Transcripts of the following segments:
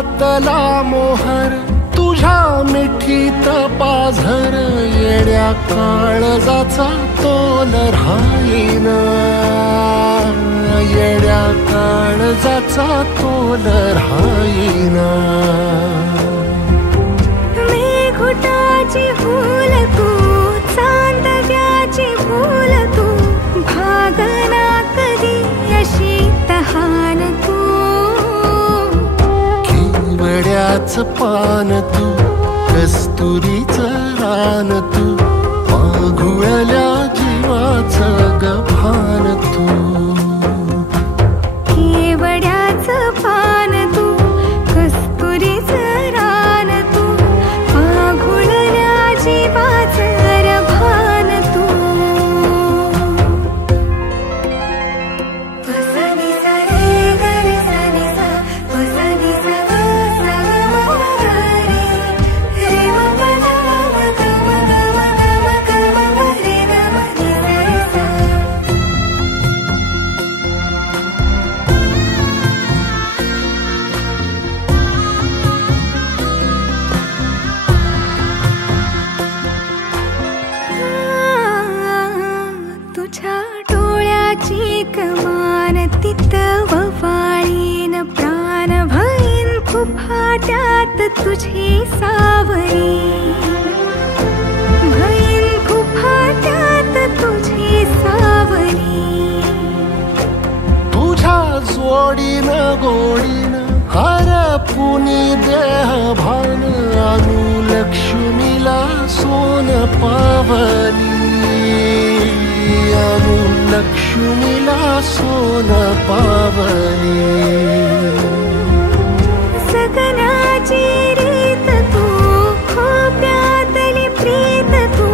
हातातला मोहर तुझ्या मिठीत पाझर येड्या काळजाचा तोल राहीना येड्या काळजाचा तोल राहीना मेघुटाची फूल तू चांदव्याची फूल तू भागना कधी अशी तहान तू केवड्याच पान तू कस्तुरीचं रान तू माघुळल्या जीवाचं गभान तू केवड्याचं पान तू कस्तुरीचं रान तू माघुळल्या जीवाचं रभान तू पसनी सा रे ग रे सा नि सा पसनी सा ग सा ग म ग रे रे म प ध म ग म ग म ग म ग म ग रे ग म नि सा रे सा तुझ्या डोळ्याची कमान तिथं ववाळीन प्राण भईन फुफाट्यात तुझी सावरी भईन फुफाट्यात तुझी सावरी तुझ्या जोडीनं गोडीनं हरपुनी देह भान अनुलक्ष्मीला सोन पावली अनुलक्ष्मीला सोन पावली सगनाची रीत तू खोप्यातली प्रीत तू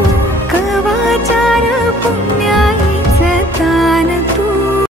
कवाचार पुण्य